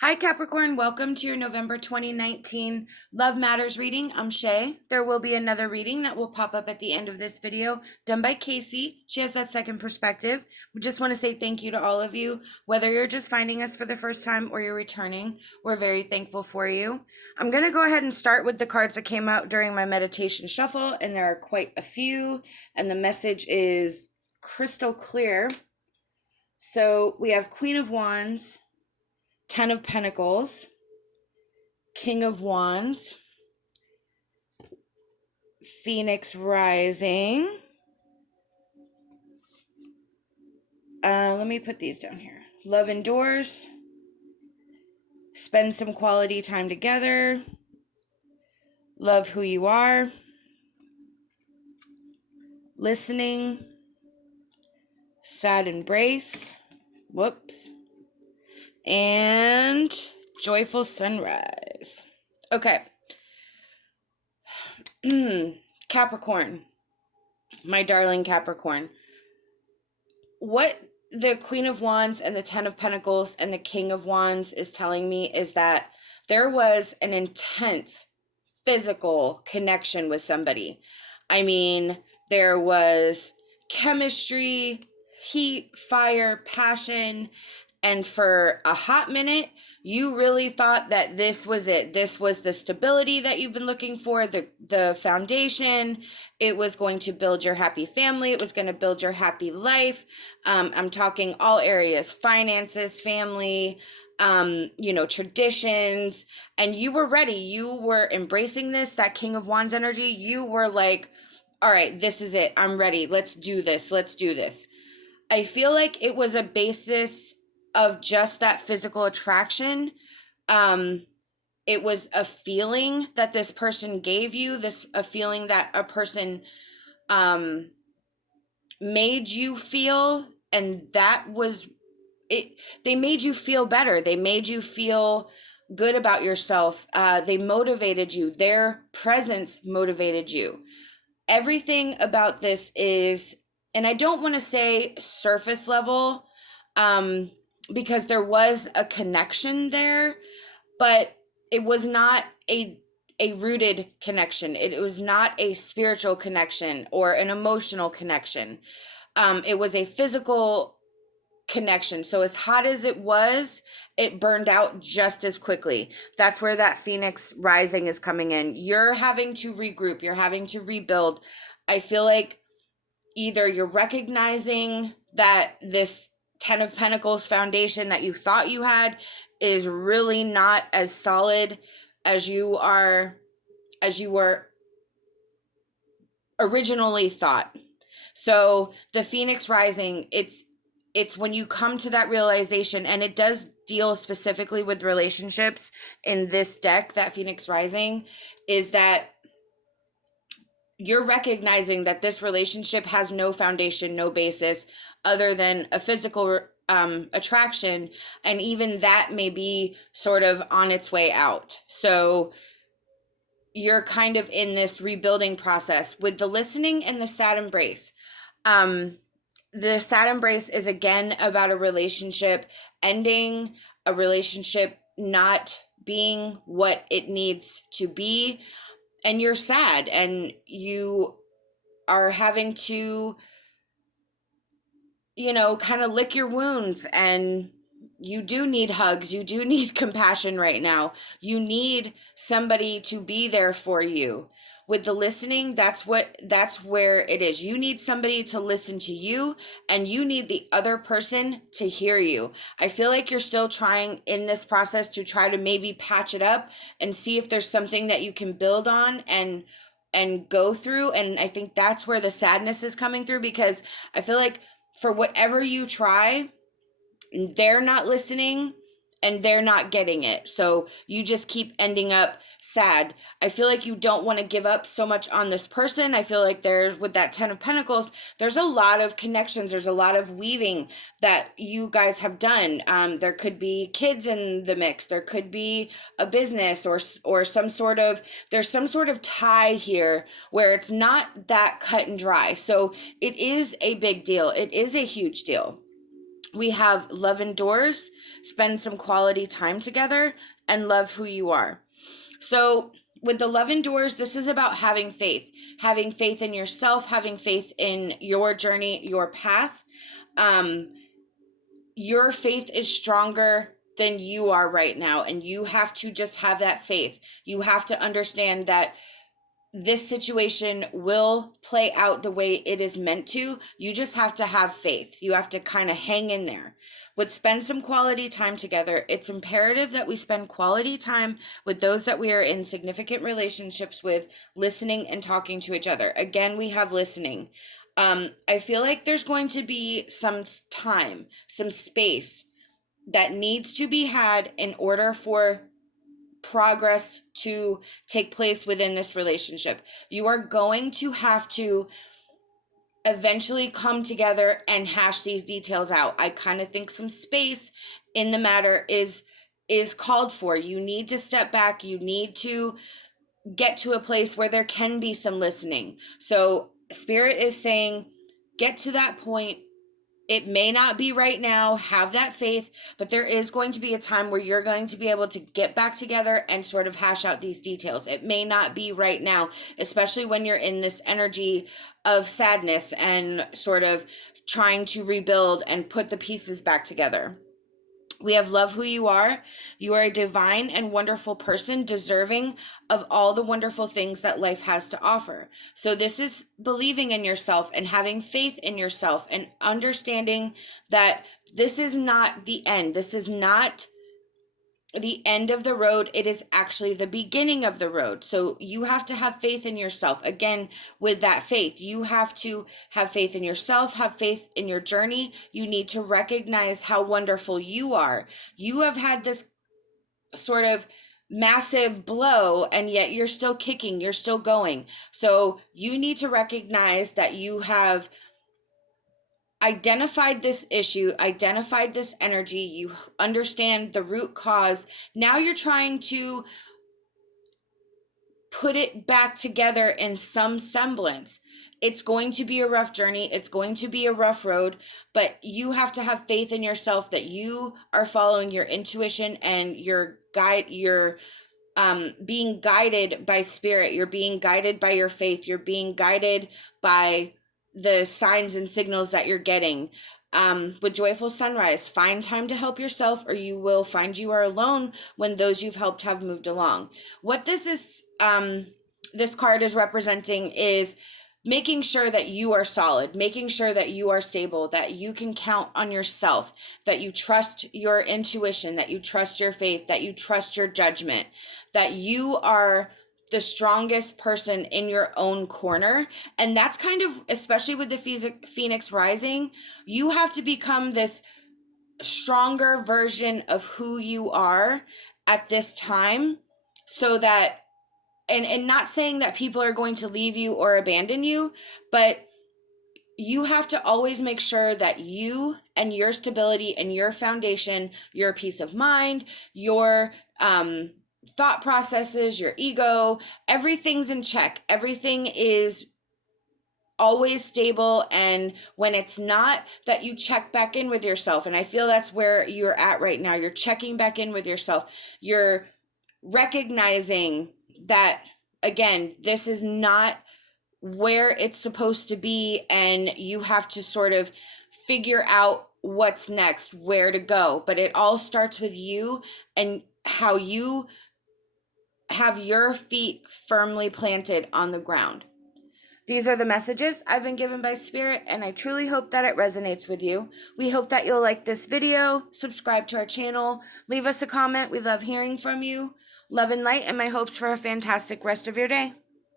Hi, Capricorn. Welcome to your November 2019 Love Matters reading. I'm SHAE. There will be another reading that will pop up at the end of this video done by KACEE. She has that second perspective. We just want to say thank you to all of you. Whether you're just finding us for the first time or you're returning, we're very thankful for you. I'm going to go ahead and start with the cards that came out during my meditation shuffle, and there are quite a few, and the message is crystal clear. So we have Queen of Wands, Ten of Pentacles, King of Wands, Phoenix Rising. Let me put these down here. Love endures. Spend some quality time together. Love who you are. Listening. Sad embrace. Whoops. And joyful sunrise. Okay. Capricorn. My darling Capricorn. What the Queen of Wands and the Ten of Pentacles and the King of Wands is telling me is that there was an intense physical connection with somebody. I mean, there was chemistry, heat, fire, passion, and for a hot minute, you really thought that this was it. This was the stability that you've been looking for, the foundation. It was going to build your happy family. It was going to build your happy life. I'm talking all areas, finances, family, traditions. And you were ready. You were embracing this, that King of Wands energy. You were like, all right, this is it. I'm ready. Let's do this. Let's do this. I feel like it was a basis of just that physical attraction. It was a feeling that this person gave you, a feeling that a person made you feel, and that was it. They made you feel better. They made you feel good about yourself. They motivated you. Their presence motivated you. Everything about this is, and I don't want to say surface level, because there was a connection there, but it was not a rooted connection. It was not a spiritual connection or an emotional connection. It was a physical connection. So as hot as it was, it burned out just as quickly. That's where that Phoenix Rising is coming in. You're having to regroup. You're having to rebuild. I feel like either you're recognizing that this Ten of Pentacles foundation that you thought you had is really not as solid as you were originally thought. So the Phoenix Rising, it's when you come to that realization, and it does deal specifically with relationships in this deck, that Phoenix Rising, is that you're recognizing that this relationship has no foundation, no basis other than a physical attraction. And even that may be sort of on its way out. So you're kind of in this rebuilding process with the listening and the sad embrace. The sad embrace is again about a relationship ending, a relationship not being what it needs to be. And you're sad and you are having to, kind of lick your wounds, and you do need hugs. You do need compassion right now. You need somebody to be there for you. With the listening, that's where it is. You need somebody to listen to you, and you need the other person to hear you. I feel like you're still trying in this process to try to maybe patch it up and see if there's something that you can build on and go through. And I think that's where the sadness is coming through, because I feel like for whatever you try, they're not listening and they're not getting it. So you just keep ending up sad. I feel like you don't want to give up so much on this person. I feel like with that Ten of Pentacles, there's a lot of connections. There's a lot of weaving that you guys have done. There could be kids in the mix. There could be a business or there's some sort of tie here where it's not that cut and dry. So it is a big deal. It is a huge deal. We have love indoors, spend some quality time together, and love who you are. So with the love indoors, this is about having faith in yourself, having faith in your journey, your path. Your faith is stronger than you are right now, and you have to just have that faith. You have to understand that this situation will play out the way it is meant to. You just have to have faith. You have to kind of hang in there. But spend some quality time together. It's imperative that we spend quality time with those that we are in significant relationships with, listening and talking to each other. Again, we have listening. I feel like there's going to be some time, some space that needs to be had in order for progress to take place within this relationship. You are going to have to eventually come together and hash these details out. I kind of think some space in the matter is called for. You need to step back. You need to get to a place where there can be some listening. So Spirit is saying, get to that point. It may not be right now, have that faith, but there is going to be a time where you're going to be able to get back together and sort of hash out these details. It may not be right now, especially when you're in this energy of sadness and sort of trying to rebuild and put the pieces back together. We have love who you are. You are a divine and wonderful person, deserving of all the wonderful things that life has to offer. So this is believing in yourself and having faith in yourself and understanding that this is not the end. This is not the end of the road. It is actually the beginning of the road. So you have to have faith in yourself. Again, with that faith, you have to have faith in yourself, have faith in your journey. You need to recognize how wonderful you are. You have had this sort of massive blow, and yet you're still kicking, you're still going. So you need to recognize that you have identified this issue, identified this energy, you understand the root cause. Now you're trying to put it back together in some semblance. It's going to be a rough journey. It's going to be a rough road, but you have to have faith in yourself that you are following your intuition and you're being guided by Spirit. You're being guided by your faith. You're being guided by the signs and signals that you're getting. With Joyful Sunrise, find time to help yourself, or you will find you are alone when those you've helped have moved along. What this is, this card is representing is making sure that you are solid, making sure that you are stable, that you can count on yourself, that you trust your intuition, that you trust your faith, that you trust your judgment, that you are the strongest person in your own corner. And that's kind of, especially with the Phoenix rising, you have to become this stronger version of who you are at this time, so that, and not saying that people are going to leave you or abandon you, but you have to always make sure that you and your stability and your foundation, your peace of mind, your thought processes, your ego, everything's in check. Everything is always stable. And when it's not, that you check back in with yourself. And I feel that's where you're at right now. You're checking back in with yourself. You're recognizing that, again, this is not where it's supposed to be, and you have to sort of figure out what's next, where to go. But it all starts with you and how you have your feet firmly planted on the ground. These are the messages I've been given by Spirit, and I truly hope that it resonates with you. We hope that you'll like this video, subscribe to our channel, leave us a comment. We love hearing from you. Love and light, and my hopes for a fantastic rest of your day.